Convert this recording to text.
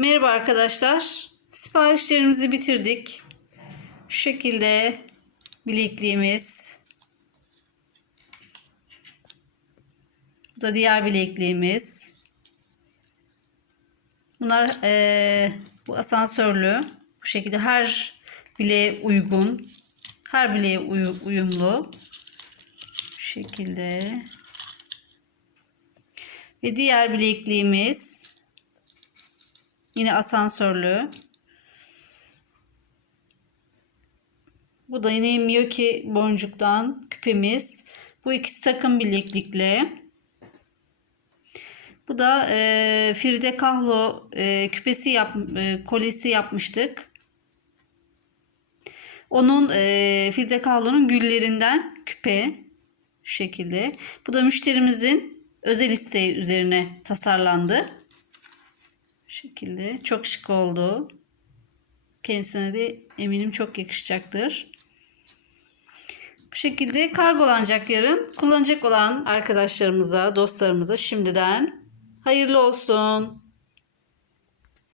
Merhaba arkadaşlar. Siparişlerimizi bitirdik. Şu şekilde bilekliğimiz. Bu da diğer bilekliğimiz. Bunlar eee, bu asansörlü. Bu şekilde her bileğe uygun. Her bileğe uyu- uyumlu. Şu şekilde. Ve diğer bilekliğimiz yine asansörlü. Bu da yine Miyoki boncuktan küpemiz. Bu ikisi takım bileklikle. Bu da e, Fride Kahlo e, küpesi yap, e, kolyesi yapmıştık. Onun e, Fride Kahlo'nun güllerinden küpe şu şekilde. Bu da müşterimizin özel isteği üzerine tasarlandı. Şekilde çok şık oldu. Kendisine de eminim çok yakışacaktır. Bu şekilde kargolanacak yarın. Kullanacak olan arkadaşlarımıza, dostlarımıza şimdiden hayırlı olsun.